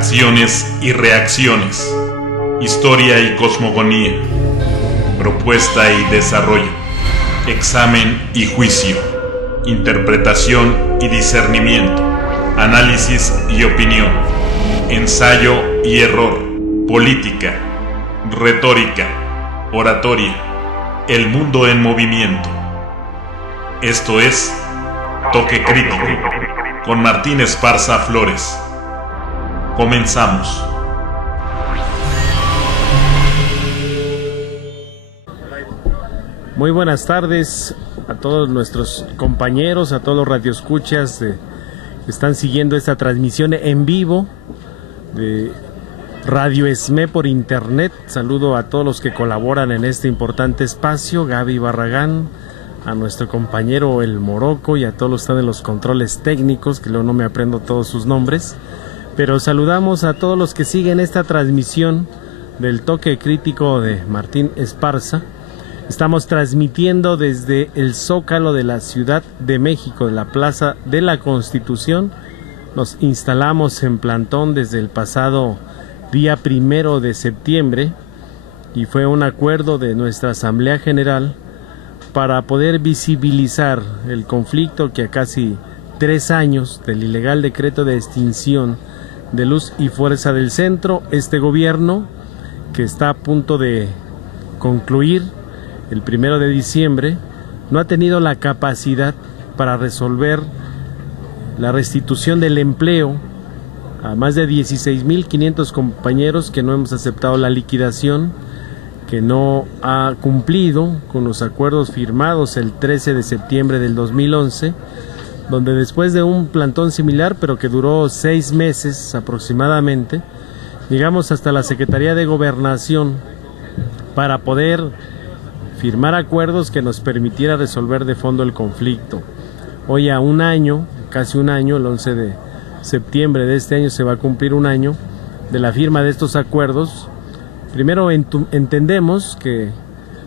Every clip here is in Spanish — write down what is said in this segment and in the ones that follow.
acciones y reacciones, historia y cosmogonía, propuesta y desarrollo, examen y juicio, interpretación y discernimiento, análisis y opinión, ensayo y error, política, retórica, oratoria, el mundo en movimiento. Esto es Toque Crítico, con Martín Esparza Flores. Comenzamos. Muy buenas tardes a todos nuestros compañeros, a todos los radioescuchas que están siguiendo esta transmisión en vivo de Radio ESME por internet. Saludo a todos los que colaboran en este importante espacio, Gaby Barragán, a nuestro compañero El Morocco y a todos los que están en los controles técnicos, que luego no me aprendo todos sus nombres, pero saludamos a todos los que siguen esta transmisión del Toque Crítico de Martín Esparza. Estamos transmitiendo desde el Zócalo de la Ciudad de México, de la Plaza de la Constitución. Nos instalamos en plantón desde el pasado día 1 de septiembre y fue un acuerdo de nuestra Asamblea General para poder visibilizar el conflicto que a casi 3 años del ilegal decreto de extinción de luz y fuerza del centro, este gobierno que está a punto de concluir el 1 de diciembre, no ha tenido la capacidad para resolver la restitución del empleo a más de 16.500 compañeros que no hemos aceptado la liquidación, que no ha cumplido con los acuerdos firmados el 13 de septiembre del 2011, donde después de un plantón similar, pero que duró 6 meses aproximadamente, llegamos hasta la Secretaría de Gobernación para poder firmar acuerdos que nos permitiera resolver de fondo el conflicto. Hoy a un año, casi un año, el 11 de septiembre de este año se va a cumplir un año de la firma de estos acuerdos. Primero entendemos que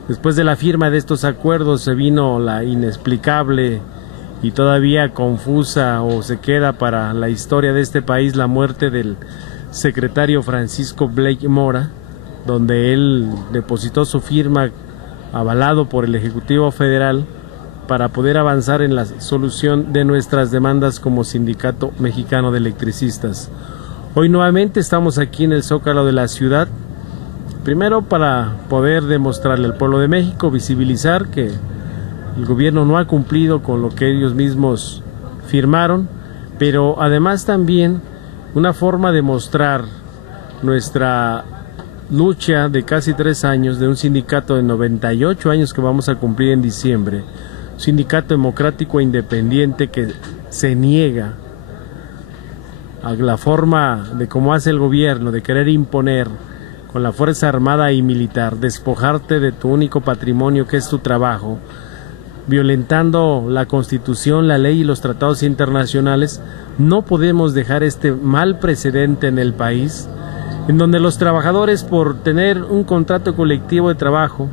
después de la firma de estos acuerdos se vino la inexplicable y todavía confusa, o se queda para la historia de este país, la muerte del secretario Francisco Blake Mora, donde él depositó su firma avalado por el Ejecutivo Federal para poder avanzar en la solución de nuestras demandas como Sindicato Mexicano de Electricistas. Hoy nuevamente estamos aquí en el Zócalo de la ciudad, primero para poder demostrarle al pueblo de México, visibilizar que el gobierno no ha cumplido con lo que ellos mismos firmaron, pero además también una forma de mostrar nuestra lucha de casi 3 años de un sindicato de 98 años que vamos a cumplir en diciembre, un sindicato democrático e independiente que se niega a la forma de cómo hace el gobierno, de querer imponer con la fuerza armada y militar, despojarte de tu único patrimonio que es tu trabajo, violentando la Constitución, la ley y los tratados internacionales. No podemos dejar este mal precedente en el país, en donde los trabajadores, por tener un contrato colectivo de trabajo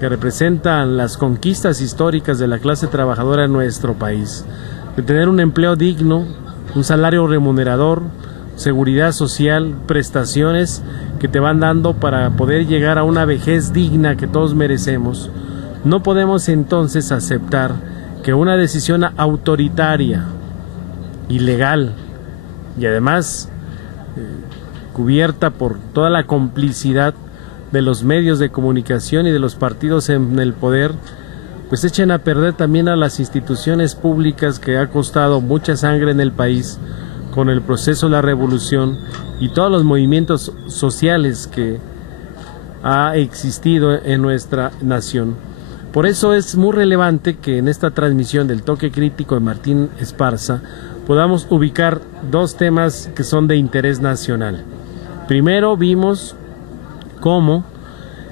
que representan las conquistas históricas de la clase trabajadora en nuestro país, de tener un empleo digno, un salario remunerador, seguridad social, prestaciones que te van dando para poder llegar a una vejez digna que todos merecemos, no podemos entonces aceptar que una decisión autoritaria, ilegal y además cubierta por toda la complicidad de los medios de comunicación y de los partidos en el poder, pues echen a perder también a las instituciones públicas que ha costado mucha sangre en el país con el proceso de la revolución y todos los movimientos sociales que ha existido en nuestra nación. Por eso es muy relevante que en esta transmisión del Toque Crítico de Martín Esparza podamos ubicar 2 temas que son de interés nacional. Primero, vimos cómo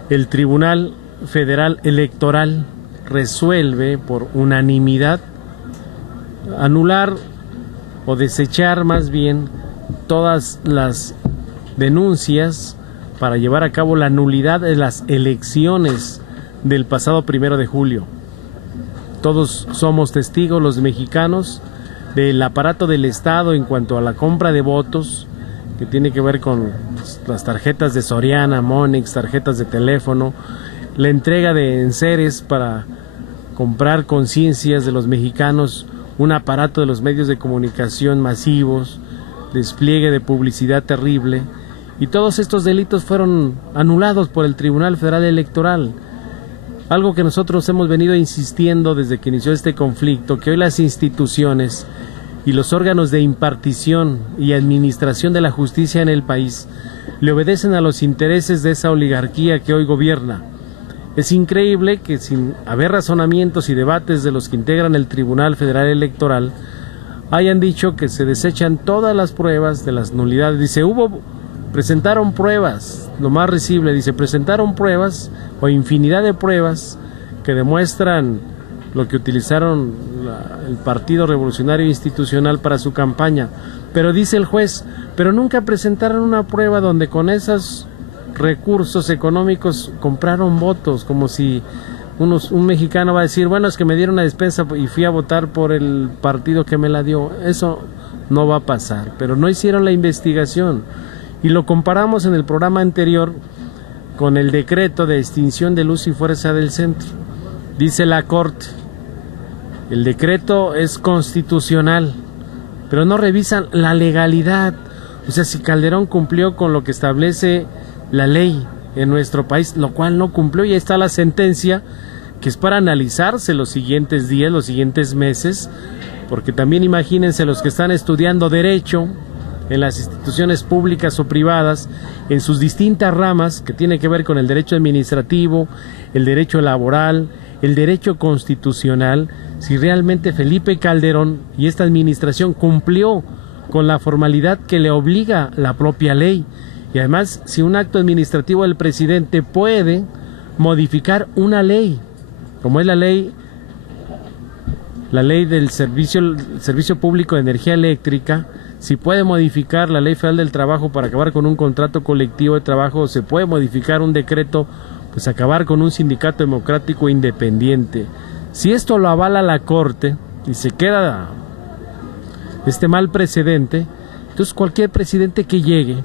el Tribunal Federal Electoral resuelve por unanimidad anular o desechar más bien todas las denuncias para llevar a cabo la nulidad de las elecciones del pasado 1 de julio. Todos somos testigos, los mexicanos, del aparato del Estado en cuanto a la compra de votos, que tiene que ver con las tarjetas de Soriana, Monex, tarjetas de teléfono, la entrega de enseres para comprar conciencias de los mexicanos, un aparato de los medios de comunicación masivos, despliegue de publicidad terrible, y todos estos delitos fueron anulados por el Tribunal Federal Electoral. Algo que nosotros hemos venido insistiendo desde que inició este conflicto, que hoy las instituciones y los órganos de impartición y administración de la justicia en el país le obedecen a los intereses de esa oligarquía que hoy gobierna. Es increíble que sin haber razonamientos y debates de los que integran el Tribunal Federal Electoral hayan dicho que se desechan todas las pruebas de las nulidades. Dice, presentaron pruebas, lo más risible, dice, presentaron pruebas o infinidad de pruebas que demuestran lo que utilizaron el Partido Revolucionario Institucional para su campaña. Pero dice el juez, pero nunca presentaron una prueba donde con esos recursos económicos compraron votos, como si un mexicano va a decir, bueno, es que me dieron una despensa y fui a votar por el partido que me la dio. Eso no va a pasar, pero no hicieron la investigación. Y lo comparamos en el programa anterior con el decreto de extinción de luz y fuerza del centro. Dice la Corte, el decreto es constitucional, pero no revisan la legalidad. O sea, si Calderón cumplió con lo que establece la ley en nuestro país, lo cual no cumplió, y ahí está la sentencia, que es para analizarse los siguientes días, los siguientes meses, porque también imagínense los que están estudiando derecho en las instituciones públicas o privadas, en sus distintas ramas, que tiene que ver con el derecho administrativo, el derecho laboral, el derecho constitucional, si realmente Felipe Calderón y esta administración cumplió con la formalidad que le obliga la propia ley. Y además, si un acto administrativo del presidente puede modificar una ley, como es la ley del servicio público de energía eléctrica, si puede modificar la Ley Federal del Trabajo para acabar con un contrato colectivo de trabajo, se puede modificar un decreto, pues acabar con un sindicato democrático independiente. Si esto lo avala la Corte y se queda este mal precedente, entonces cualquier presidente que llegue,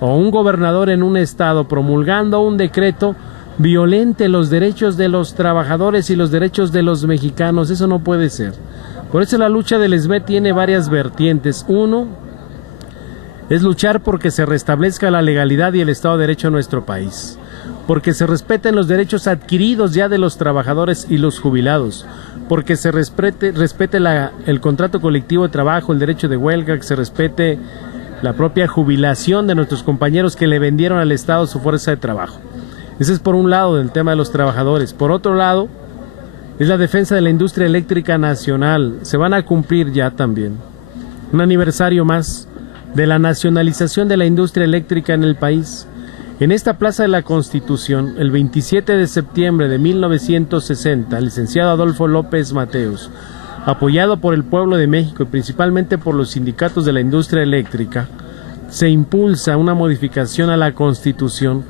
o un gobernador en un estado promulgando un decreto, violente los derechos de los trabajadores y los derechos de los mexicanos. Eso no puede ser. Por eso la lucha del SME tiene varias vertientes. Uno es luchar porque se restablezca la legalidad y el Estado de Derecho en nuestro país, porque se respeten los derechos adquiridos ya de los trabajadores y los jubilados, porque se respete el contrato colectivo de trabajo, el derecho de huelga, que se respete la propia jubilación de nuestros compañeros que le vendieron al Estado su fuerza de trabajo. Ese es por un lado del tema de los trabajadores. Por otro lado, es la defensa de la industria eléctrica nacional. Se van a cumplir ya también un aniversario más de la nacionalización de la industria eléctrica en el país. En esta Plaza de la Constitución, el 27 de septiembre de 1960, el licenciado Adolfo López Mateos, apoyado por el pueblo de México y principalmente por los sindicatos de la industria eléctrica, se impulsa una modificación a la Constitución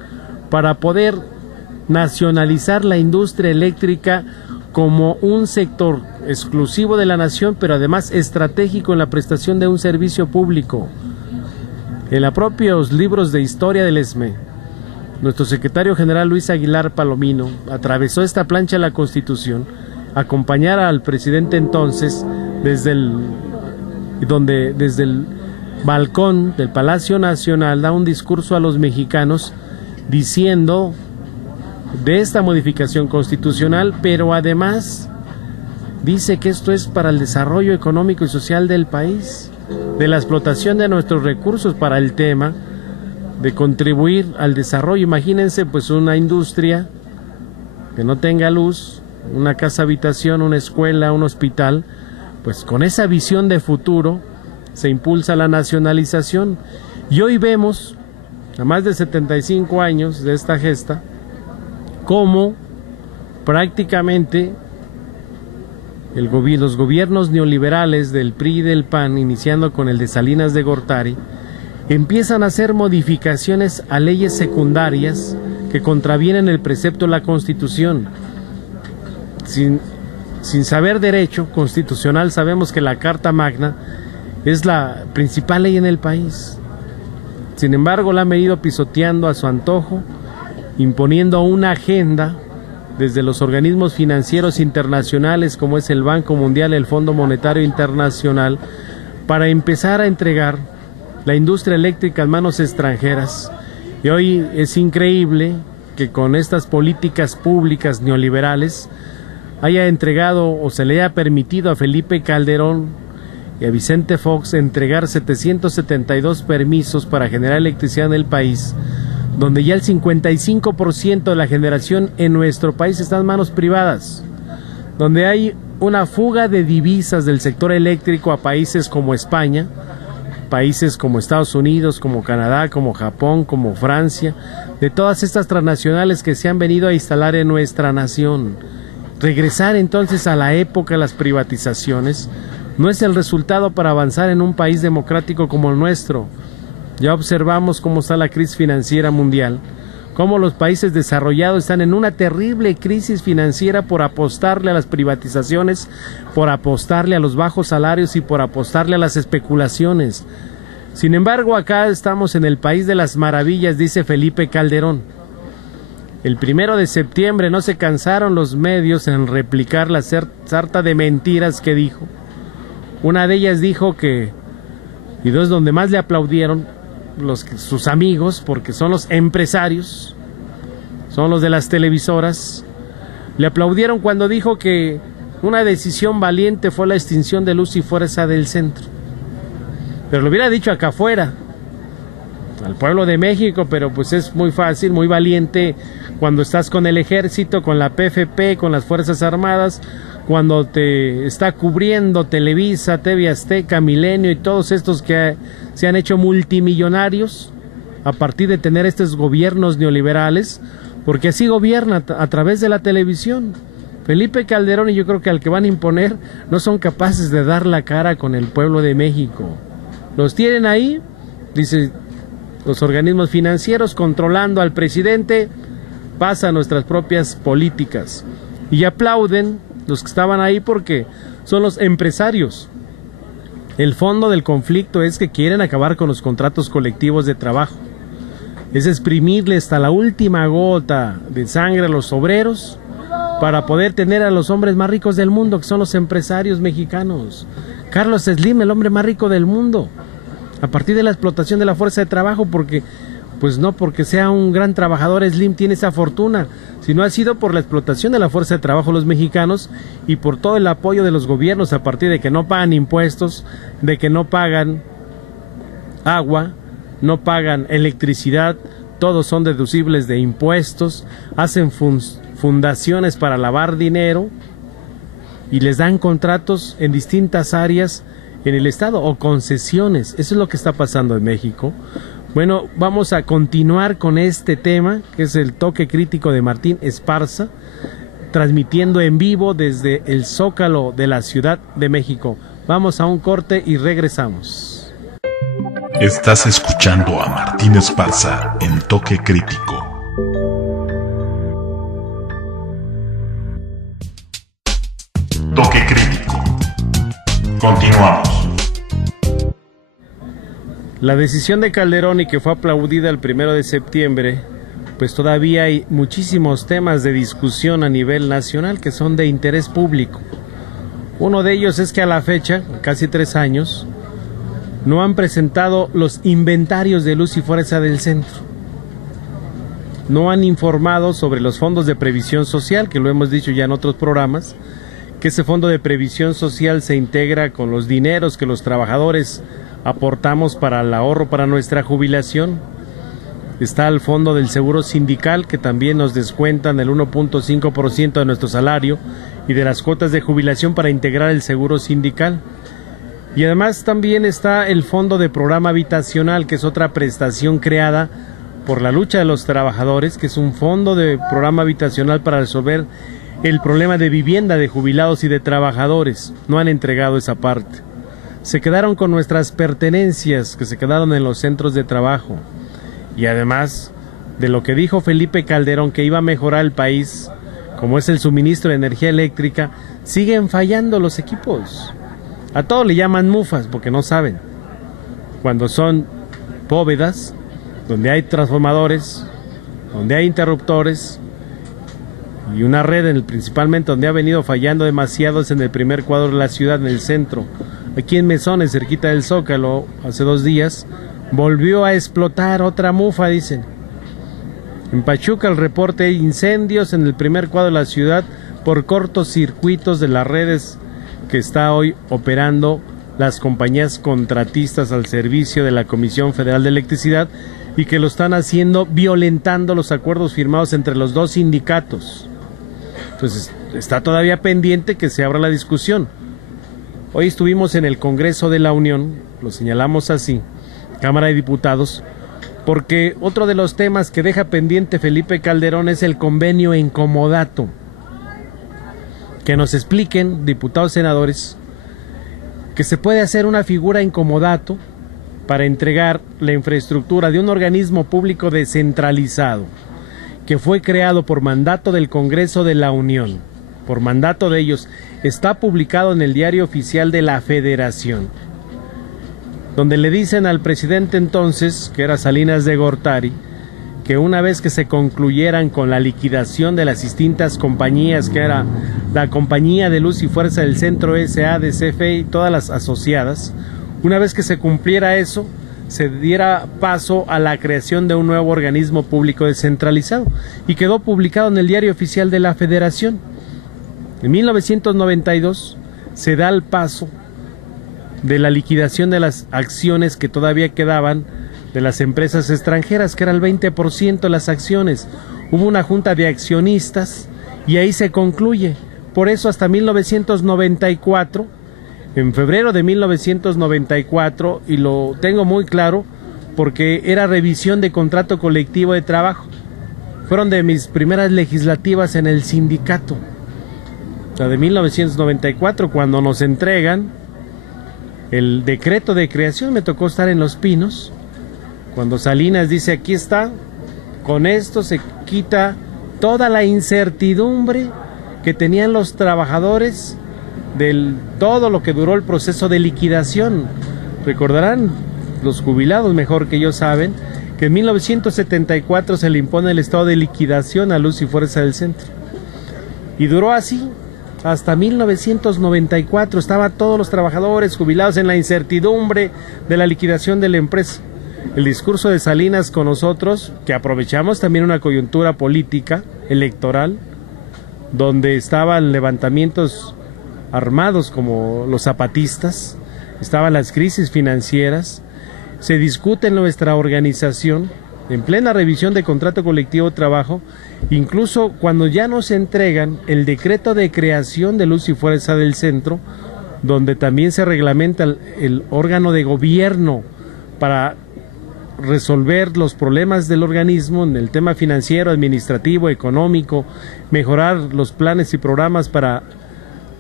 para poder nacionalizar la industria eléctrica como un sector exclusivo de la nación, pero además estratégico en la prestación de un servicio público. En los propios libros de historia del SME, nuestro secretario general Luis Aguilar Palomino atravesó esta plancha de la Constitución, acompañar al presidente entonces desde el balcón del Palacio Nacional, da un discurso a los mexicanos diciendo de esta modificación constitucional, pero además dice que esto es para el desarrollo económico y social del país, de la explotación de nuestros recursos para el tema de contribuir al desarrollo. Imagínense pues una industria que no tenga luz, una casa habitación, una escuela, un hospital, pues con esa visión de futuro se impulsa la nacionalización. Y hoy vemos, a más de 75 años de esta gesta, cómo prácticamente los gobiernos neoliberales del PRI y del PAN, iniciando con el de Salinas de Gortari, empiezan a hacer modificaciones a leyes secundarias que contravienen el precepto de la Constitución. Sin saber derecho constitucional, sabemos que la Carta Magna es la principal ley en el país. Sin embargo, la han venido pisoteando a su antojo, imponiendo una agenda desde los organismos financieros internacionales como es el Banco Mundial, el Fondo Monetario Internacional, para empezar a entregar la industria eléctrica en manos extranjeras. Y hoy es increíble que con estas políticas públicas neoliberales haya entregado o se le haya permitido a Felipe Calderón y a Vicente Fox entregar 772 permisos para generar electricidad en el país, donde ya el 55% de la generación en nuestro país está en manos privadas, donde hay una fuga de divisas del sector eléctrico a países como España, países como Estados Unidos, como Canadá, como Japón, como Francia, de todas estas transnacionales que se han venido a instalar en nuestra nación. Regresar entonces a la época de las privatizaciones no es el resultado para avanzar en un país democrático como el nuestro. Ya observamos cómo está la crisis financiera mundial, cómo los países desarrollados están en una terrible crisis financiera por apostarle a las privatizaciones, por apostarle a los bajos salarios y por apostarle a las especulaciones. Sin embargo, acá estamos en el país de las maravillas, dice Felipe Calderón. El 1 de septiembre no se cansaron los medios en replicar la sarta de mentiras que dijo. Una de ellas dijo que, y dos donde más le aplaudieron, sus amigos, porque son los empresarios, son los de las televisoras, le aplaudieron cuando dijo que una decisión valiente fue la extinción de Luz y Fuerza del Centro. Pero lo hubiera dicho acá afuera, al pueblo de México, pero pues es muy fácil, muy valiente cuando estás con el ejército, con la PFP, con las Fuerzas Armadas, cuando te está cubriendo Televisa, TV Azteca, Milenio y todos estos que se han hecho multimillonarios a partir de tener estos gobiernos neoliberales, porque así gobierna a través de la televisión. Felipe Calderón, y yo creo que al que van a imponer, no son capaces de dar la cara con el pueblo de México. Los tienen ahí, dice, los organismos financieros controlando al presidente, pasan nuestras propias políticas. Y aplauden los que estaban ahí porque son los empresarios. El fondo del conflicto es que quieren acabar con los contratos colectivos de trabajo. Es exprimirle hasta la última gota de sangre a los obreros para poder tener a los hombres más ricos del mundo, que son los empresarios mexicanos. Carlos Slim, el hombre más rico del mundo, a partir de la explotación de la fuerza de trabajo, porque pues no porque sea un gran trabajador Slim tiene esa fortuna, sino ha sido por la explotación de la fuerza de trabajo de los mexicanos y por todo el apoyo de los gobiernos a partir de que no pagan impuestos, de que no pagan agua, no pagan electricidad, todos son deducibles de impuestos, hacen fundaciones para lavar dinero y les dan contratos en distintas áreas en el estado o concesiones. Eso es lo que está pasando en México. Bueno, vamos a continuar con este tema, que es el toque crítico de Martín Esparza, transmitiendo en vivo desde el Zócalo de la Ciudad de México. Vamos a un corte y regresamos. Estás escuchando a Martín Esparza en Toque Crítico. Toque Crítico. Continuamos. La decisión de Calderón, y que fue aplaudida el 1 de septiembre, pues todavía hay muchísimos temas de discusión a nivel nacional que son de interés público. Uno de ellos es que a la fecha, casi 3 años, no han presentado los inventarios de Luz y Fuerza del Centro. No han informado sobre los fondos de previsión social, que lo hemos dicho ya en otros programas, que ese fondo de previsión social se integra con los dineros que los trabajadores aportamos para el ahorro para nuestra jubilación. Está el fondo del seguro sindical, que también nos descuentan el 1.5% de nuestro salario y de las cuotas de jubilación para integrar el seguro sindical. Y además también está el fondo de programa habitacional, que es otra prestación creada por la lucha de los trabajadores, que es un fondo de programa habitacional para resolver el problema de vivienda de jubilados y de trabajadores. No han entregado esa parte. Se quedaron con nuestras pertenencias, que se quedaron en los centros de trabajo. Y además de lo que dijo Felipe Calderón, que iba a mejorar el país, como es el suministro de energía eléctrica, siguen fallando los equipos. A todos le llaman mufas porque no saben. Cuando son bóvedas, donde hay transformadores, donde hay interruptores y una red principalmente donde ha venido fallando demasiado es en el primer cuadro de la ciudad, en el centro. Aquí en Mesones, cerquita del Zócalo, hace 2 días, volvió a explotar otra mufa, dicen. En Pachuca el reporte de incendios en el primer cuadro de la ciudad por cortocircuitos de las redes que está hoy operando las compañías contratistas al servicio de la Comisión Federal de Electricidad y que lo están haciendo violentando los acuerdos firmados entre los 2 sindicatos. Entonces está todavía pendiente que se abra la discusión. Hoy estuvimos en el Congreso de la Unión, lo señalamos así, Cámara de Diputados, porque otro de los temas que deja pendiente Felipe Calderón es el convenio en comodato. Que nos expliquen, diputados, senadores, que se puede hacer una figura en comodato para entregar la infraestructura de un organismo público descentralizado, que fue creado por mandato del Congreso de la Unión, por mandato de ellos, está publicado en el Diario Oficial de la Federación, donde le dicen al presidente entonces, que era Salinas de Gortari, que una vez que se concluyeran con la liquidación de las distintas compañías, que era la Compañía de Luz y Fuerza del Centro S.A. de CFE y todas las asociadas, una vez que se cumpliera eso, se diera paso a la creación de un nuevo organismo público descentralizado, y quedó publicado en el Diario Oficial de la Federación. En 1992 se da el paso de la liquidación de las acciones que todavía quedaban de las empresas extranjeras, que era el 20% de las acciones. Hubo una junta de accionistas y ahí se concluye. Por eso hasta 1994, en febrero de 1994, y lo tengo muy claro porque era revisión de contrato colectivo de trabajo. Fueron de mis primeras legislativas en el sindicato. La de 1994, cuando nos entregan el decreto de creación, me tocó estar en Los Pinos, cuando Salinas dice, aquí está, con esto se quita toda la incertidumbre que tenían los trabajadores del todo lo que duró el proceso de liquidación. Recordarán los jubilados mejor que ellos saben que en 1974 se le impone el estado de liquidación a Luz y Fuerza del Centro, y duró así hasta 1994. Estaban todos los trabajadores jubilados en la incertidumbre de la liquidación de la empresa. El discurso de Salinas con nosotros, que aprovechamos también una coyuntura política electoral, donde estaban levantamientos armados como los zapatistas, estaban las crisis financieras, se discute en nuestra organización, en plena revisión de contrato colectivo de trabajo, incluso cuando ya nos entregan el decreto de creación de Luz y Fuerza del Centro, donde también se reglamenta el órgano de gobierno para resolver los problemas del organismo en el tema financiero, administrativo, económico, mejorar los planes y programas para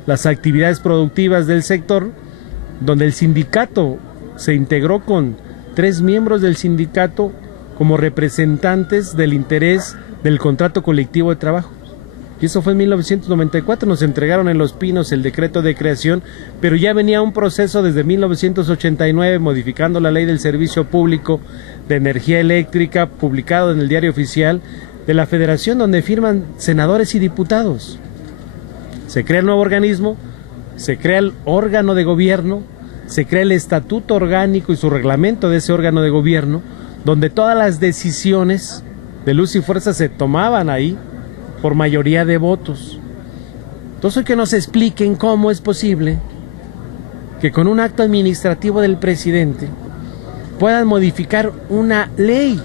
las actividades productivas del sector, donde el sindicato se integró con 3 miembros del sindicato como representantes del interés del contrato colectivo de trabajo. Y eso fue en 1994, nos entregaron en Los Pinos el decreto de creación, pero ya venía un proceso desde 1989 modificando la ley del servicio público de energía eléctrica, publicado en el Diario Oficial de la Federación, donde firman senadores y diputados. Se crea el nuevo organismo, se crea el órgano de gobierno, se crea el estatuto orgánico y su reglamento de ese órgano de gobierno, donde todas las decisiones de Luz y Fuerza se tomaban ahí por mayoría de votos. Entonces, que nos expliquen cómo es posible que con un acto administrativo del presidente puedan modificar una ley.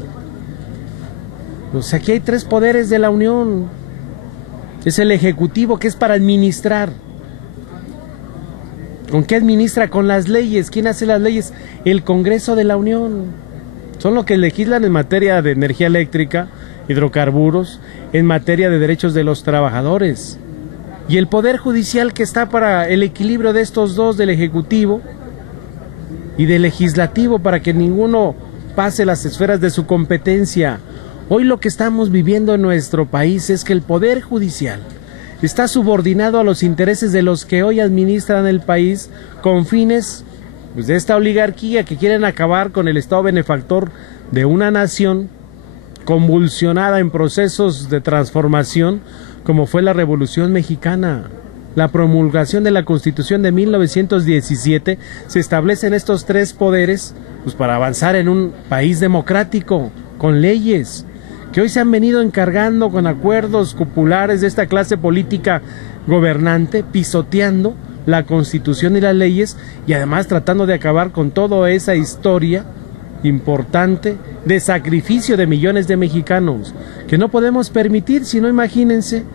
O sea, aquí hay 3 poderes de la Unión. Es el Ejecutivo, que es para administrar. ¿Con qué administra? Con las leyes. ¿Quién hace las leyes? El Congreso de la Unión. Son los que legislan en materia de energía eléctrica, hidrocarburos, en materia de derechos de los trabajadores. Y el Poder Judicial, que está para el equilibrio de estos dos, del Ejecutivo y del Legislativo, para que ninguno pase las esferas de su competencia. Hoy lo que estamos viviendo en nuestro país es que el Poder Judicial está subordinado a los intereses de los que hoy administran el país con fines pues, de esta oligarquía que quieren acabar con el Estado benefactor de una nación convulsionada en procesos de transformación como fue la Revolución Mexicana. La promulgación de la Constitución de 1917 se establecen estos tres poderes pues, para avanzar en un país democrático, con leyes, que hoy se han venido encargando con acuerdos cupulares de esta clase política gobernante, pisoteando la Constitución y las leyes y además tratando de acabar con toda esa historia importante de sacrificio de millones de mexicanos que no podemos permitir. Si no, imagínense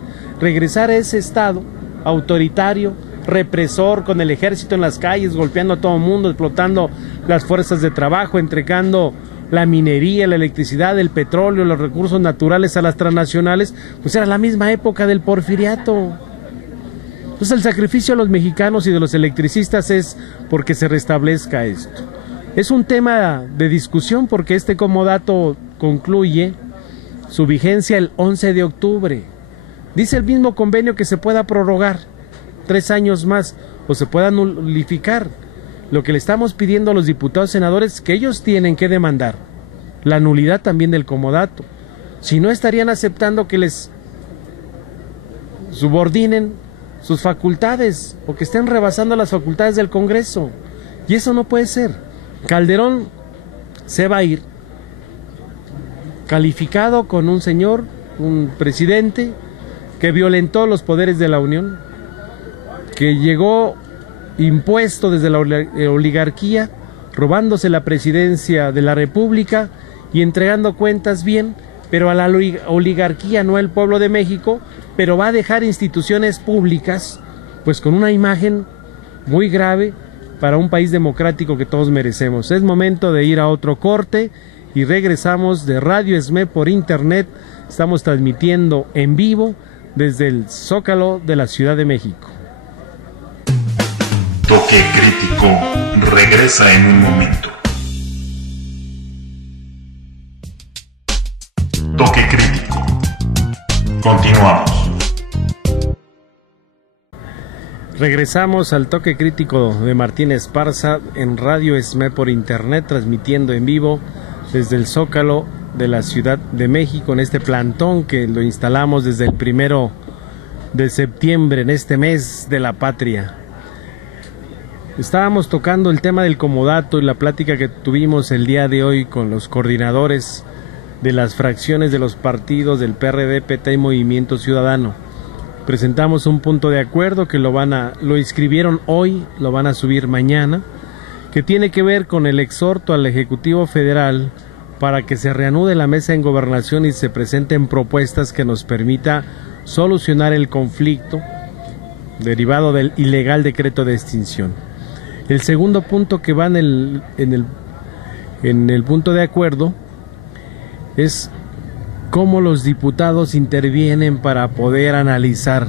regresar a ese estado autoritario, represor, con el ejército en las calles golpeando a todo el mundo, explotando las fuerzas de trabajo, entregando la minería, la electricidad, el petróleo, los recursos naturales a las transnacionales. Pues era la misma época del porfiriato. Entonces el sacrificio de los mexicanos y de los electricistas es porque se restablezca esto. Es un tema de discusión porque este comodato concluye su vigencia el 11 de octubre. Dice el mismo convenio que se pueda prorrogar 3 años más o se pueda nulificar. Lo que le estamos pidiendo a los diputados y senadores es que ellos tienen que demandar la nulidad también del comodato. Si no, estarían aceptando que les subordinen sus facultades o que estén rebasando las facultades del Congreso. Y eso no puede ser. Calderón se va a ir calificado con un señor, un presidente que violentó los poderes de la Unión, que llegó impuesto desde la oligarquía, robándose la presidencia de la República y entregando cuentas bien, pero a la oligarquía, no al pueblo de México, pero va a dejar instituciones públicas pues con una imagen muy grave para un país democrático que todos merecemos. Es momento de ir a otro corte y regresamos de Radio ESME por internet. Estamos transmitiendo en vivo desde el Zócalo de la Ciudad de México. Toque Crítico regresa en un momento. Toque Crítico. Continuamos. Regresamos al Toque Crítico de Martín Esparza en Radio ESME por internet, transmitiendo en vivo desde el Zócalo de la Ciudad de México en este plantón que lo instalamos desde el 1 de septiembre, en este mes de la patria. Estábamos tocando el tema del comodato y la plática que tuvimos el día de hoy con los coordinadores de las fracciones de los partidos del PRD, PT y Movimiento Ciudadano. Presentamos un punto de acuerdo que lo inscribieron hoy, lo van a subir mañana, que tiene que ver con el exhorto al Ejecutivo Federal para que se reanude la mesa en gobernación y se presenten propuestas que nos permita solucionar el conflicto derivado del ilegal decreto de extinción. El segundo punto que va en el punto de acuerdo es cómo los diputados intervienen para poder analizar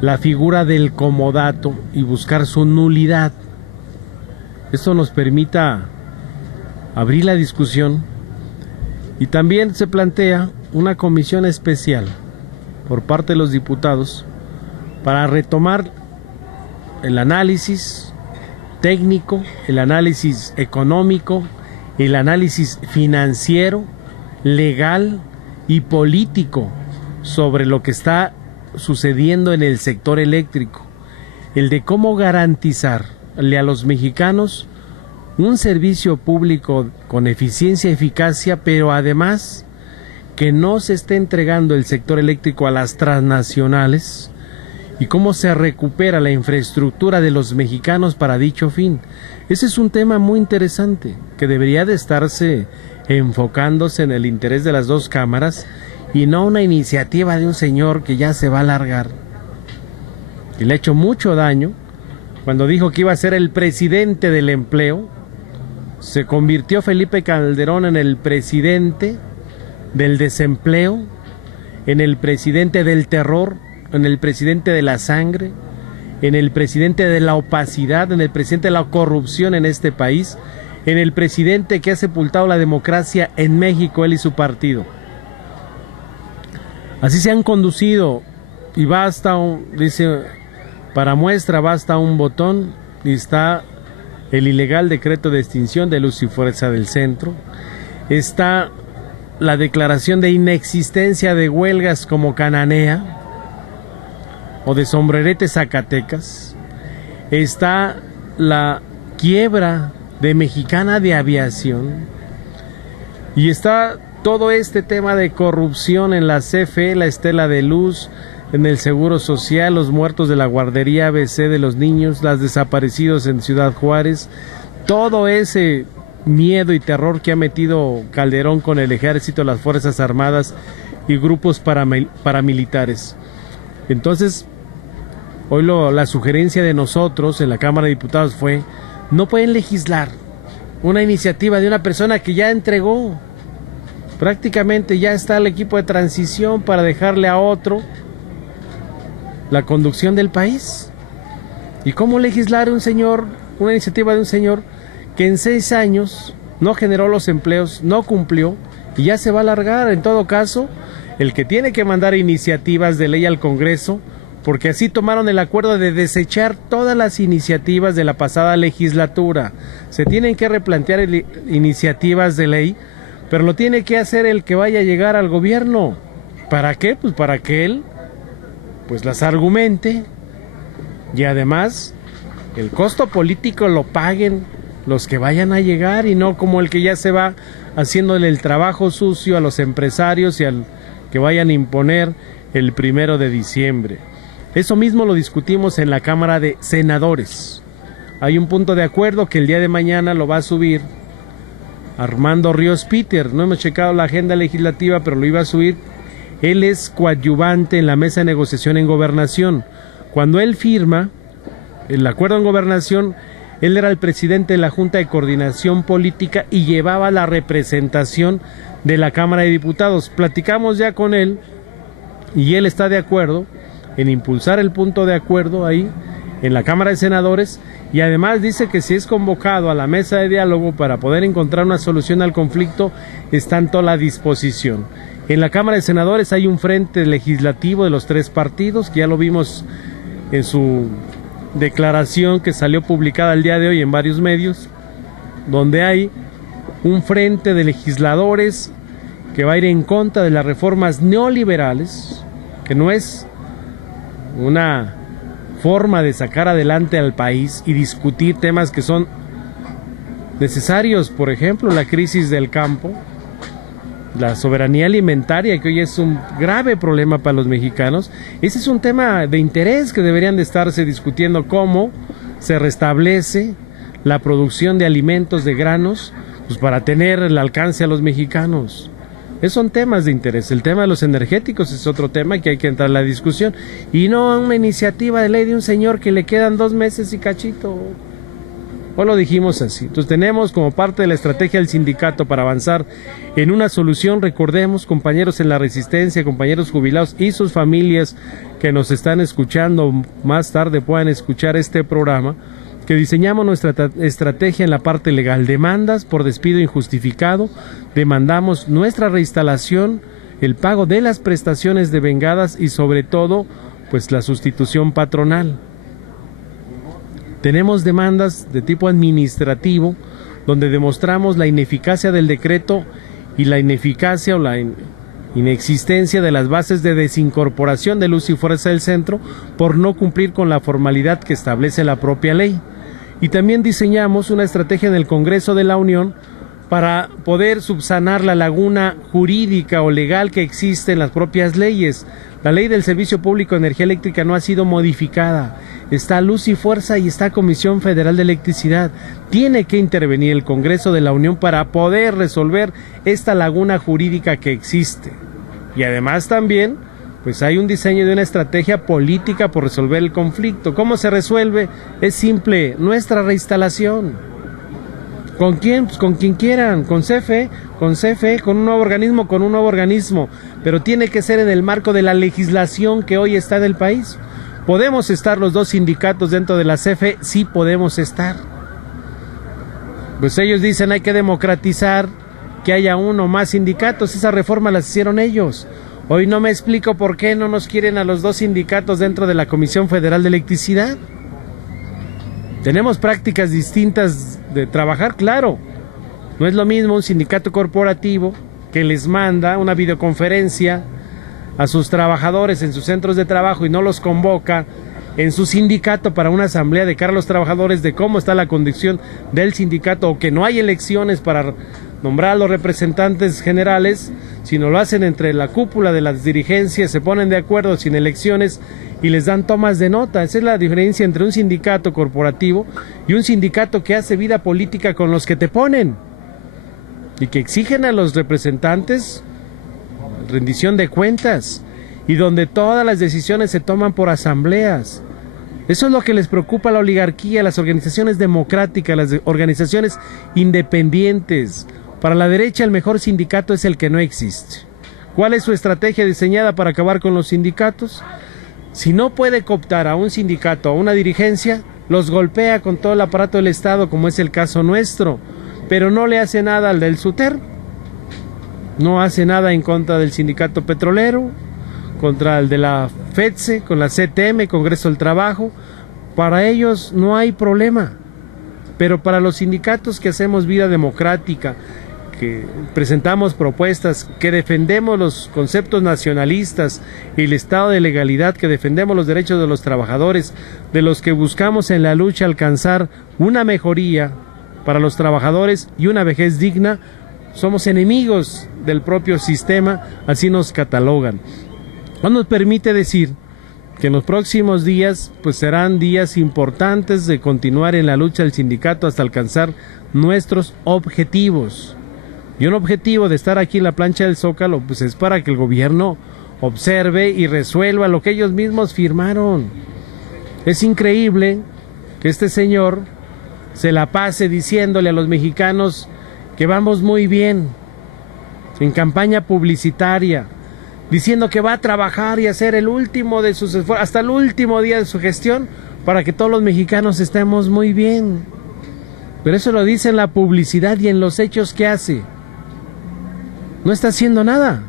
la figura del comodato y buscar su nulidad. Esto nos permita abrir la discusión y también se plantea una comisión especial por parte de los diputados para retomar el análisis técnico, el análisis económico, el análisis financiero, legal y político sobre lo que está sucediendo en el sector eléctrico, el de cómo garantizarle a los mexicanos un servicio público con eficiencia y eficacia, pero además que no se esté entregando el sector eléctrico a las transnacionales, y cómo se recupera la infraestructura de los mexicanos para dicho fin. Ese es un tema muy interesante que debería de estarse enfocándose en el interés de las dos cámaras y no una iniciativa de un señor que ya se va a alargar, que le ha hecho mucho daño. Cuando dijo que iba a ser el presidente del empleo, se convirtió Felipe Calderón en el presidente del desempleo, en el presidente del terror, en el presidente de la sangre, en el presidente de la opacidad, en el presidente de la corrupción en este país, en el presidente que ha sepultado la democracia en México, él y su partido. Así se han conducido y basta, dice, para muestra basta un botón, y está el ilegal decreto de extinción de Luz y Fuerza del Centro, está la declaración de inexistencia de huelgas como Cananea o de Sombrerete Zacatecas, está la quiebra de Mexicana de Aviación y está todo este tema de corrupción en la CFE, la Estela de Luz, en el Seguro Social, los muertos de la guardería ABC de los niños, las desaparecidos en Ciudad Juárez, todo ese miedo y terror que ha metido Calderón con el ejército, las Fuerzas Armadas y grupos paramilitares. Entonces, hoy la sugerencia de nosotros en la Cámara de Diputados fue, no pueden legislar una iniciativa de una persona que ya entregó, prácticamente ya está el equipo de transición para dejarle a otro la conducción del país. ¿Y cómo legislar una iniciativa de un señor que en 6 años no generó los empleos, no cumplió y ya se va a alargar? En todo caso, el que tiene que mandar iniciativas de ley al Congreso, porque así tomaron el acuerdo de desechar todas las iniciativas de la pasada legislatura. Se tienen que replantear iniciativas de ley, pero lo tiene que hacer el que vaya a llegar al gobierno. ¿Para qué? Pues para que él las argumente y además el costo político lo paguen los que vayan a llegar y no como el que ya se va haciéndole el trabajo sucio a los empresarios y al que vayan a imponer el 1 de diciembre. Eso mismo lo discutimos en la Cámara de Senadores. Hay un punto de acuerdo que el día de mañana lo va a subir Armando Ríos Peter. No hemos checado la agenda legislativa, pero lo iba a subir. Él es coadyuvante en la mesa de negociación en Gobernación. Cuando él firma el acuerdo en Gobernación, él era el presidente de la Junta de Coordinación Política y llevaba la representación de la Cámara de Diputados. Platicamos ya con él y él está de acuerdo en impulsar el punto de acuerdo ahí en la Cámara de Senadores y además dice que si es convocado a la mesa de diálogo para poder encontrar una solución al conflicto, está en toda la disposición. En la Cámara de Senadores hay un frente legislativo de los 3 partidos, que ya lo vimos en su declaración que salió publicada el día de hoy en varios medios, donde hay un frente de legisladores que va a ir en contra de las reformas neoliberales, que no es una forma de sacar adelante al país y discutir temas que son necesarios, por ejemplo, la crisis del campo, la soberanía alimentaria, que hoy es un grave problema para los mexicanos. Ese es un tema de interés que deberían de estarse discutiendo, cómo se restablece la producción de alimentos, de granos, para tener el alcance a los mexicanos. Esos son temas de interés. El tema de los energéticos es otro tema que hay que entrar en la discusión. Y no una iniciativa de ley de un señor que le quedan 2 meses y cachito. O lo dijimos así. Entonces tenemos como parte de la estrategia del sindicato para avanzar en una solución, recordemos, compañeros en la resistencia, compañeros jubilados y sus familias que nos están escuchando, más tarde puedan escuchar este programa, que diseñamos nuestra estrategia en la parte legal. Demandas por despido injustificado, demandamos nuestra reinstalación, el pago de las prestaciones devengadas y sobre todo, la sustitución patronal. Tenemos demandas de tipo administrativo, donde demostramos la ineficacia del decreto y la ineficacia o la inexistencia de las bases de desincorporación de Luz y Fuerza del Centro por no cumplir con la formalidad que establece la propia ley. Y también diseñamos una estrategia en el Congreso de la Unión para poder subsanar la laguna jurídica o legal que existe en las propias leyes. La ley del Servicio Público de Energía Eléctrica no ha sido modificada. Está Luz y Fuerza y está Comisión Federal de Electricidad. Tiene que intervenir el Congreso de la Unión para poder resolver esta laguna jurídica que existe. Y además también, hay un diseño de una estrategia política por resolver el conflicto. ¿Cómo se resuelve? Es simple, nuestra reinstalación. ¿Con quién? Pues con quien quieran, con CFE, con un nuevo organismo, pero tiene que ser en el marco de la legislación que hoy está en el país. ¿Podemos estar los 2 sindicatos dentro de la CFE? Sí podemos estar. Ellos dicen hay que democratizar, que haya uno o más sindicatos, esa reforma las hicieron ellos. Hoy no me explico por qué no nos quieren a los 2 sindicatos dentro de la Comisión Federal de Electricidad. Tenemos prácticas distintas de trabajar, claro. No es lo mismo un sindicato corporativo que les manda una videoconferencia a sus trabajadores en sus centros de trabajo y no los convoca en su sindicato para una asamblea de cara a los trabajadores de cómo está la condición del sindicato, o que no hay elecciones para nombrar a los representantes generales, sino lo hacen entre la cúpula de las dirigencias, se ponen de acuerdo sin elecciones y les dan tomas de nota. Esa es la diferencia entre un sindicato corporativo y un sindicato que hace vida política con los que te ponen y que exigen a los representantes rendición de cuentas, y donde todas las decisiones se toman por asambleas. Eso es lo que les preocupa a la oligarquía, a las organizaciones democráticas, las organizaciones independientes. Para la derecha el mejor sindicato es el que no existe. ¿Cuál es su estrategia diseñada para acabar con los sindicatos? Si no puede cooptar a un sindicato, a una dirigencia, los golpea con todo el aparato del Estado, como es el caso nuestro, pero no le hace nada al del SUTER, no hace nada en contra del sindicato petrolero, contra el de la FETSE, con la CTM, Congreso del Trabajo. Para ellos no hay problema, pero para los sindicatos que hacemos vida democrática, que presentamos propuestas, que defendemos los conceptos nacionalistas y el estado de legalidad, que defendemos los derechos de los trabajadores, de los que buscamos en la lucha alcanzar una mejoría para los trabajadores y una vejez digna, somos enemigos del propio sistema, así nos catalogan. No nos permite decir que en los próximos días pues serán días importantes de continuar en la lucha del sindicato hasta alcanzar nuestros objetivos. Y un objetivo de estar aquí en la plancha del Zócalo pues es para que el gobierno observe y resuelva lo que ellos mismos firmaron. Es increíble que este señor se la pase diciéndole a los mexicanos que vamos muy bien en campaña publicitaria, diciendo que va a trabajar y hacer el último de sus esfuerzos, hasta el último día de su gestión, para que todos los mexicanos estemos muy bien. Pero eso lo dice en la publicidad y en los hechos que hace. No está haciendo nada,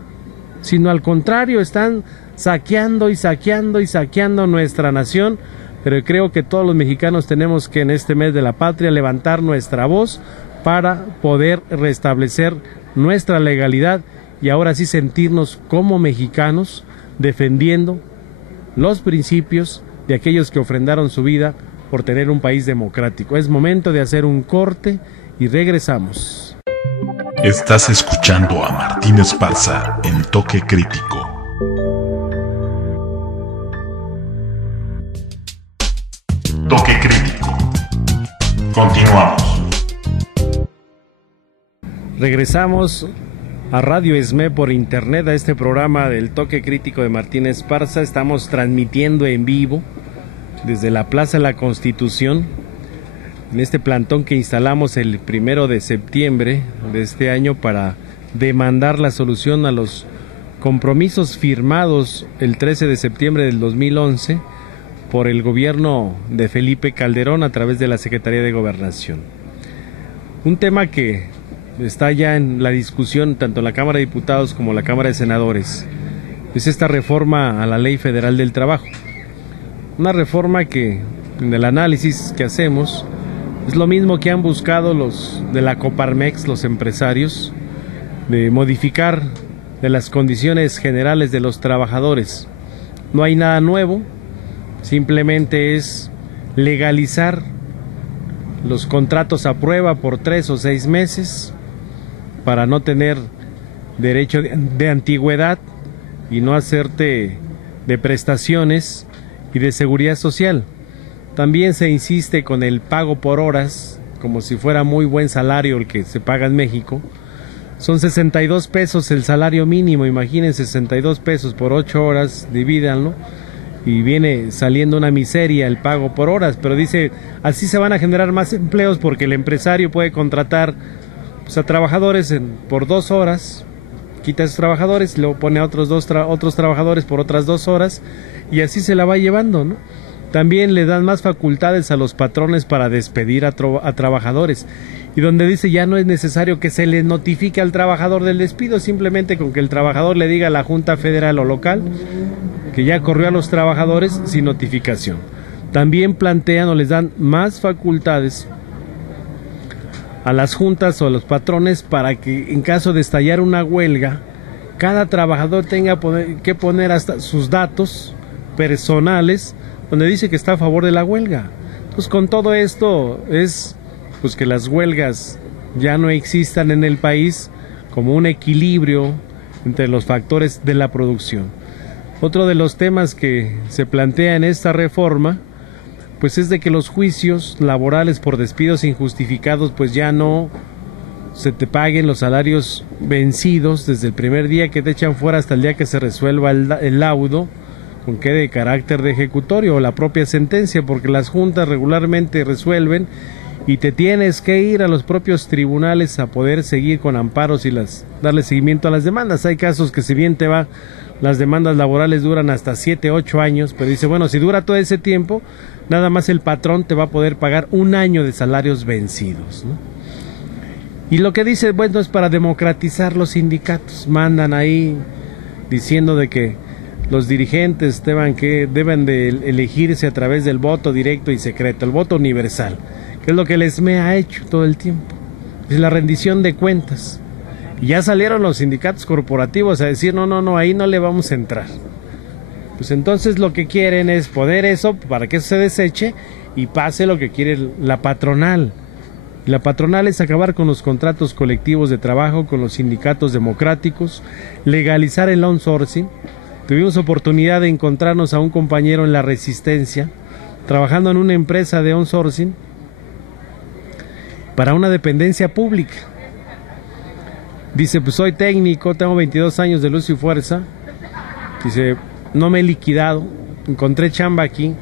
sino al contrario, están saqueando y saqueando y saqueando nuestra nación. Pero creo que todos los mexicanos tenemos que en este mes de la patria levantar nuestra voz para poder restablecer nuestra legalidad y ahora sí sentirnos como mexicanos defendiendo los principios de aquellos que ofrendaron su vida por tener un país democrático. Es momento de hacer un corte y regresamos. Estás escuchando a Martín Esparza en Toque Crítico. Toque Crítico. Continuamos. Regresamos a Radio ESME por internet, a este programa del Toque Crítico de Martín Esparza. Estamos transmitiendo en vivo desde la Plaza de la Constitución, en este plantón que instalamos el 1 de septiembre de este año para demandar la solución a los compromisos firmados el 13 de septiembre del 2011 por el gobierno de Felipe Calderón a través de la Secretaría de Gobernación. Un tema que está ya en la discusión tanto en la Cámara de Diputados como en la Cámara de Senadores es esta reforma a la Ley Federal del Trabajo. Una reforma que, en el análisis que hacemos, es lo mismo que han buscado los de la Coparmex, los empresarios, de modificar de las condiciones generales de los trabajadores. No hay nada nuevo, simplemente es legalizar los contratos a prueba por 3 o 6 meses para no tener derecho de antigüedad y no hacerte de prestaciones y de seguridad social. También se insiste con el pago por horas, como si fuera muy buen salario el que se paga en México. Son 62 pesos el salario mínimo, imagínense 62 pesos por 8 horas, divídanlo, y viene saliendo una miseria el pago por horas, pero dice, así se van a generar más empleos porque el empresario puede contratar pues, a trabajadores por 2 horas, quita a esos trabajadores, luego pone a otros trabajadores por otras 2 horas, y así se la va llevando, ¿no? También le dan más facultades a los patrones para despedir a trabajadores, y donde dice ya no es necesario que se le notifique al trabajador del despido, simplemente con que el trabajador le diga a la Junta Federal o local que ya corrió a los trabajadores sin notificación. También plantean o les dan más facultades a las juntas o a los patrones para que en caso de estallar una huelga, cada trabajador tenga que poner hasta sus datos personales donde dice que está a favor de la huelga. Entonces, con todo esto es pues que las huelgas ya no existan en el país, como un equilibrio entre los factores de la producción. Otro de los temas que se plantea en esta reforma pues es de que los juicios laborales por despidos injustificados pues ya no se te paguen los salarios vencidos desde el primer día que te echan fuera hasta el día que se resuelva el laudo, con que de carácter de ejecutorio o la propia sentencia, porque las juntas regularmente resuelven y te tienes que ir a los propios tribunales a poder seguir con amparos y darle seguimiento a las demandas. Hay casos que si bien las demandas laborales duran hasta 7, 8 años, pero dice, bueno, si dura todo ese tiempo, nada más el patrón te va a poder pagar 1 año de salarios vencidos, ¿no? Y lo que dice, bueno, es para democratizar los sindicatos. Mandan ahí diciendo de que los dirigentes deben de elegirse a través del voto directo y secreto, el voto universal, que es lo que el ESME ha hecho todo el tiempo. Es la rendición de cuentas. Y ya salieron los sindicatos corporativos a decir, no, ahí no le vamos a entrar. Pues entonces lo que quieren es poder eso para que eso se deseche y pase lo que quiere la patronal. La patronal es acabar con los contratos colectivos de trabajo, con los sindicatos democráticos, legalizar el outsourcing. Tuvimos oportunidad de encontrarnos a un compañero en la Resistencia, trabajando en una empresa de outsourcing para una dependencia pública. Dice, pues soy técnico, tengo 22 años de luz y fuerza. Dice, no me he liquidado, encontré chamba aquí,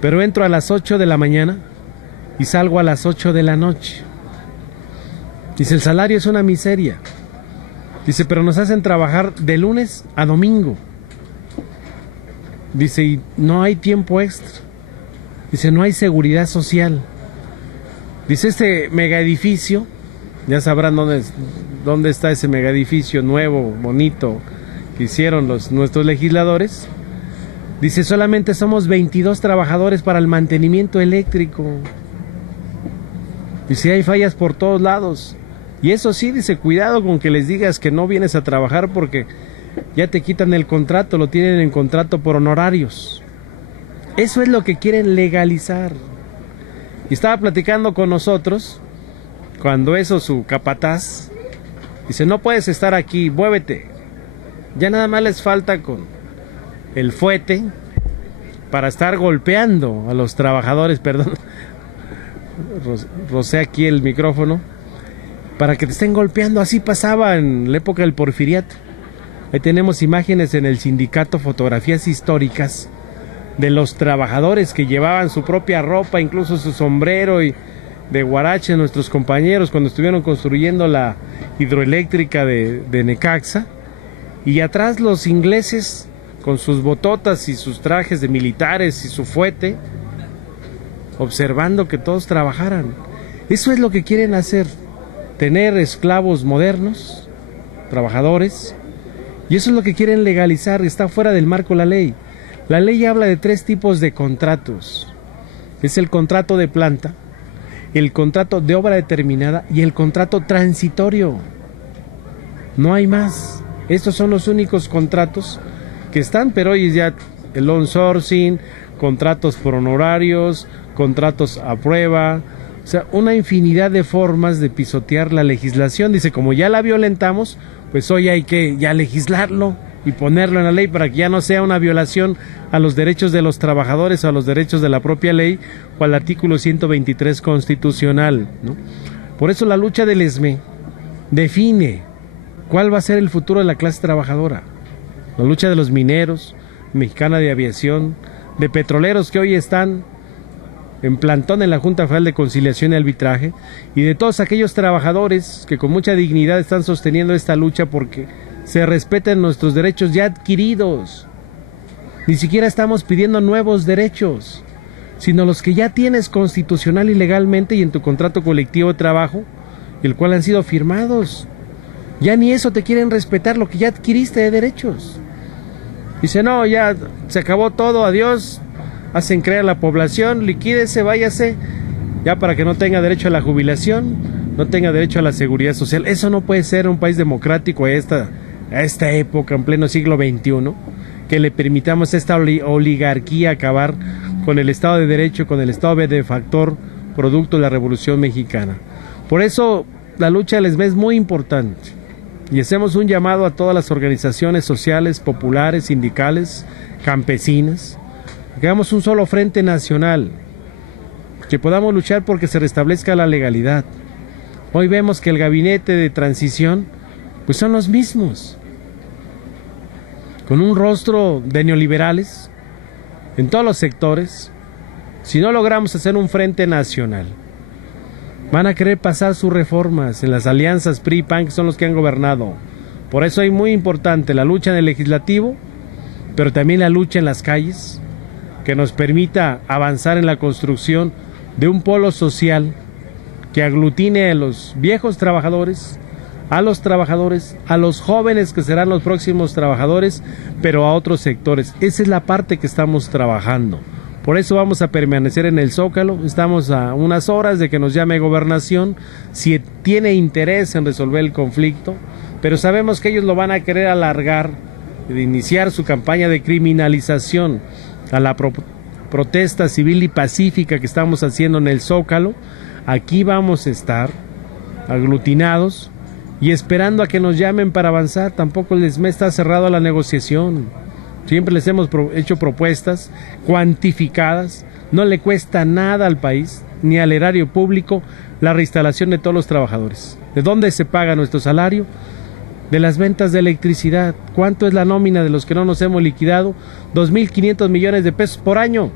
pero entro a las 8 de la mañana y salgo a las 8 de la noche. Dice, el salario es una miseria. Dice, pero nos hacen trabajar de lunes a domingo. Dice, y no hay tiempo extra. Dice, no hay seguridad social. Dice, este mega edificio, ya sabrán dónde está ese mega edificio nuevo, bonito, que hicieron nuestros legisladores. Dice, solamente somos 22 trabajadores para el mantenimiento eléctrico. Dice, hay fallas por todos lados. Y eso sí, dice, cuidado con que les digas que no vienes a trabajar porque ya te quitan el contrato, lo tienen en contrato por honorarios. Eso es lo que quieren legalizar. Y estaba platicando con nosotros, cuando eso su capataz, dice, no puedes estar aquí, muévete. Ya nada más les falta con el fuete para estar golpeando a los trabajadores, perdón, rocé aquí el micrófono, para que te estén golpeando. Así pasaba en la época del Porfiriato. Ahí tenemos imágenes en el sindicato, fotografías históricas de los trabajadores que llevaban su propia ropa, incluso su sombrero y de guarache, nuestros compañeros cuando estuvieron construyendo la hidroeléctrica de Necaxa, y atrás los ingleses con sus bototas y sus trajes de militares y su fuete, observando que todos trabajaran. Eso es lo que quieren hacer, tener esclavos modernos, trabajadores, y eso es lo que quieren legalizar. Está fuera del marco la ley. La ley habla de 3 tipos de contratos. Es el contrato de planta, el contrato de obra determinada y el contrato transitorio. No hay más. Estos son los únicos contratos que están, pero hoy ya el outsourcing, contratos por honorarios, contratos a prueba, o sea, una infinidad de formas de pisotear la legislación. Dice, como ya la violentamos, pues hoy hay que ya legislarlo y ponerlo en la ley para que ya no sea una violación a los derechos de los trabajadores o a los derechos de la propia ley o al artículo 123 constitucional, ¿no? Por eso la lucha del ESME define cuál va a ser el futuro de la clase trabajadora. La lucha de los mineros, Mexicana de Aviación, de petroleros que hoy están en plantón en la Junta Federal de Conciliación y Arbitraje, y de todos aquellos trabajadores que con mucha dignidad están sosteniendo esta lucha porque se respeten nuestros derechos ya adquiridos. Ni siquiera estamos pidiendo nuevos derechos, sino los que ya tienes constitucional y legalmente y en tu contrato colectivo de trabajo, el cual han sido firmados. Ya ni eso te quieren respetar, lo que ya adquiriste de derechos. Dice, no, ya se acabó todo, adiós, hacen creer a la población, liquídese, váyase, ya para que no tenga derecho a la jubilación, no tenga derecho a la seguridad social. Eso no puede ser un país democrático a esta época, en pleno siglo XXI, que le permitamos a esta oligarquía acabar con el Estado de Derecho, con el Estado benefactor, producto de la Revolución Mexicana. Por eso la lucha del ESME es muy importante y hacemos un llamado a todas las organizaciones sociales, populares, sindicales, campesinas, que hagamos un solo frente nacional, que podamos luchar porque se restablezca la legalidad. Hoy vemos que el gabinete de transición pues son los mismos, con un rostro de neoliberales en todos los sectores. Si no logramos hacer un frente nacional, van a querer pasar sus reformas en las alianzas PRI y PAN, que son los que han gobernado. Por eso es muy importante la lucha en el legislativo, pero también la lucha en las calles, que nos permita avanzar en la construcción de un polo social que aglutine a los viejos trabajadores, a los jóvenes que serán los próximos trabajadores, pero a otros sectores. Esa es la parte que estamos trabajando. Por eso vamos a permanecer en el Zócalo. Estamos a unas horas de que nos llame Gobernación, si tiene interés en resolver el conflicto, pero sabemos que ellos lo van a querer alargar, de iniciar su campaña de criminalización a la protesta civil y pacífica que estamos haciendo en el Zócalo. Aquí vamos a estar aglutinados y esperando a que nos llamen para avanzar. Tampoco el ESME está cerrado a la negociación. Siempre les hemos hecho propuestas cuantificadas. No le cuesta nada al país ni al erario público la reinstalación de todos los trabajadores. ¿De dónde se paga nuestro salario? De las ventas de electricidad. ¿Cuánto es la nómina de los que no nos hemos liquidado? 2.500 millones de pesos por año.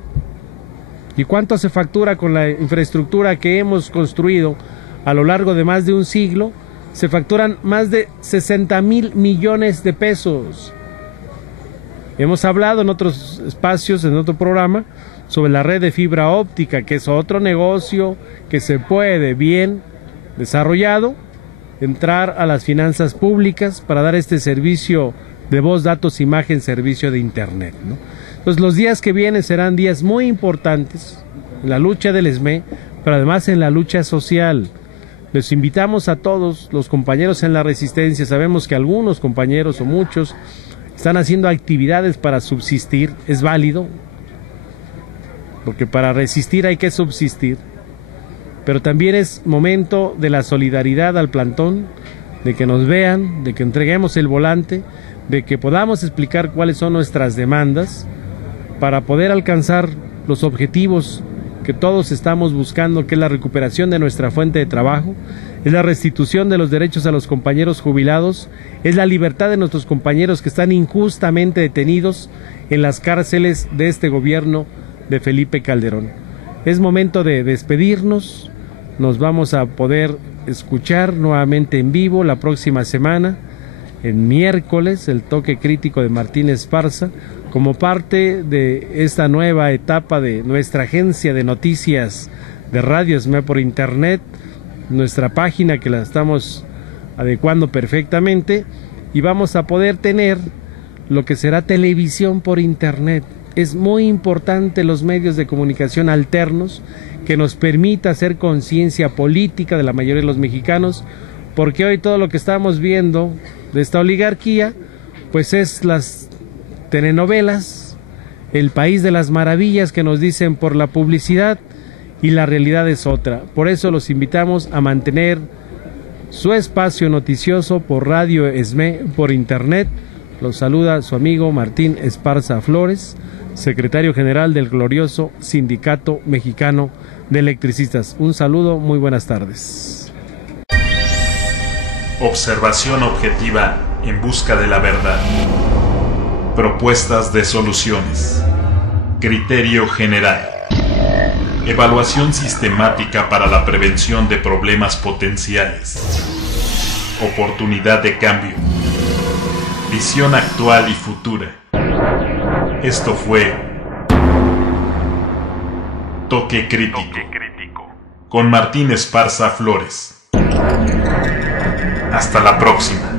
¿Y cuánto se factura con la infraestructura que hemos construido a lo largo de más de un siglo? Se facturan más de 60,000 millones de pesos. Hemos hablado en otros espacios, en otro programa, sobre la red de fibra óptica, que es otro negocio que se puede, bien desarrollado, entrar a las finanzas públicas para dar este servicio de voz, datos, imagen, servicio de internet, ¿no? Entonces los días que vienen serán días muy importantes en la lucha del ESME, pero además en la lucha social. Les invitamos a todos los compañeros en la resistencia. Sabemos que algunos compañeros o muchos están haciendo actividades para subsistir. Es válido, porque para resistir hay que subsistir, pero también es momento de la solidaridad al plantón, de que nos vean, de que entreguemos el volante, de que podamos explicar cuáles son nuestras demandas para poder alcanzar los objetivos que todos estamos buscando, que es la recuperación de nuestra fuente de trabajo, es la restitución de los derechos a los compañeros jubilados, es la libertad de nuestros compañeros que están injustamente detenidos en las cárceles de este gobierno de Felipe Calderón. Es momento de despedirnos. Nos vamos a poder escuchar nuevamente en vivo la próxima semana, en miércoles, el toque crítico de Martín Esparza, como parte de esta nueva etapa de nuestra agencia de noticias de Radio ESME por internet, nuestra página que la estamos adecuando perfectamente, y vamos a poder tener lo que será televisión por internet. Es muy importante los medios de comunicación alternos que nos permita hacer conciencia política de la mayoría de los mexicanos, porque hoy todo lo que estamos viendo de esta oligarquía pues es las telenovelas, el país de las maravillas que nos dicen por la publicidad, y la realidad es otra. Por eso los invitamos a mantener su espacio noticioso por Radio ESME por internet. Los saluda su amigo Martín Esparza Flores, secretario general del glorioso Sindicato Mexicano de Electricistas. Un saludo, muy buenas tardes. Observación objetiva en busca de la verdad. Propuestas de soluciones. Criterio general. Evaluación sistemática para la prevención de problemas potenciales. Oportunidad de cambio. Visión actual y futura. Esto fue Toque Crítico con Martín Esparza Flores. Hasta la próxima.